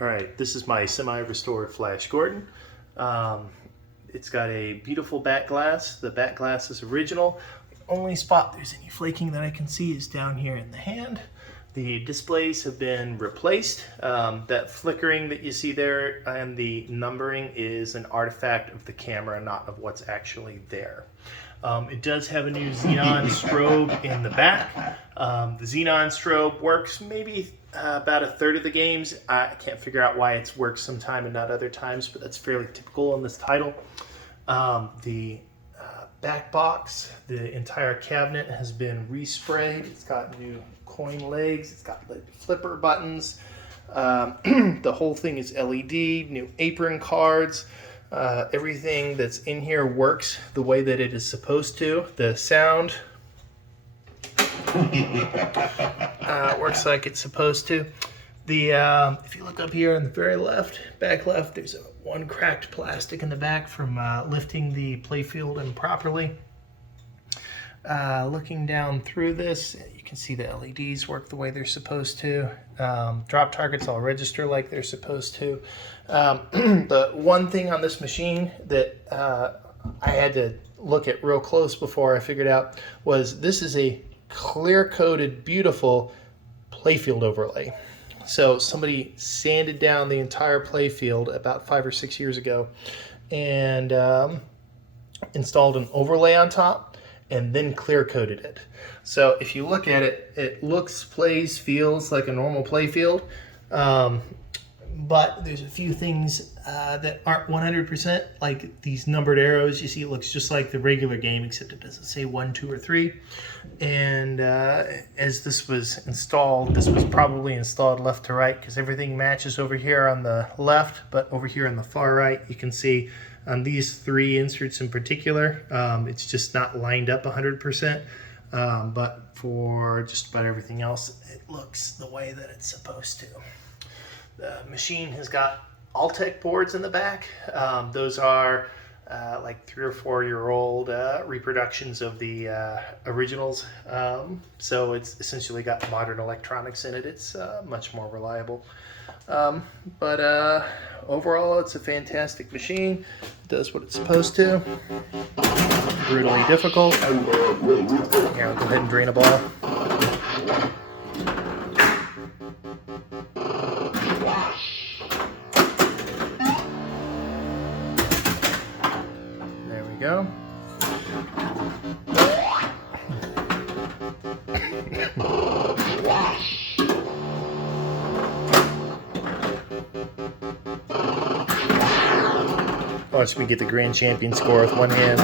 All right, this is my semi-restored Flash Gordon. It's got a beautiful back glass. The back glass is original. The only spot there's any flaking that I can see is down here in the hand. The displays have been replaced. That flickering that you see there and the numbering is an artifact of the camera, not of what's actually there. It does have a new xenon strobe in the back. The xenon strobe works maybe about a third of the games. I can't figure out why it's worked sometime and not other times, but that's fairly typical on this title. The back box, the entire cabinet has been resprayed. It's got new coin legs. It's got flipper buttons. The whole thing is LED, new apron cards. Everything that's in here works the way that it is supposed to. The sound works like it's supposed to. If you look up here on the very left, back left, there's one cracked plastic in the back from lifting the playfield improperly. Looking down through this, you can see the LEDs work the way they're supposed to. Drop targets all register like they're supposed to. The one thing on this machine that I had to look at real close before I figured out was this is a clear-coated, beautiful playfield overlay. So somebody sanded down the entire playfield about 5 or 6 years ago and installed an overlay on top and then clear coated it. So if you look at it, it looks, plays, feels like a normal playfield, but there's a few things that aren't 100%, like these numbered arrows. You see it looks just like the regular game, except it doesn't say 1, 2, or 3. And as this was installed, this was probably installed left to right because everything matches over here on the left, but over here on the far right, you can see on these 3 inserts in particular, it's just not lined up 100%, but for just about everything else, it looks the way that it's supposed to. The machine has got Altec boards in the back. Those are like 3 or 4 year old reproductions of the originals. So it's essentially got modern electronics in it. It's much more reliable. But overall, it's a fantastic machine. It does what it's supposed to. Brutally difficult. Here, I'll go ahead and drain a ball. There we go. Watch me get the grand champion score with one hand.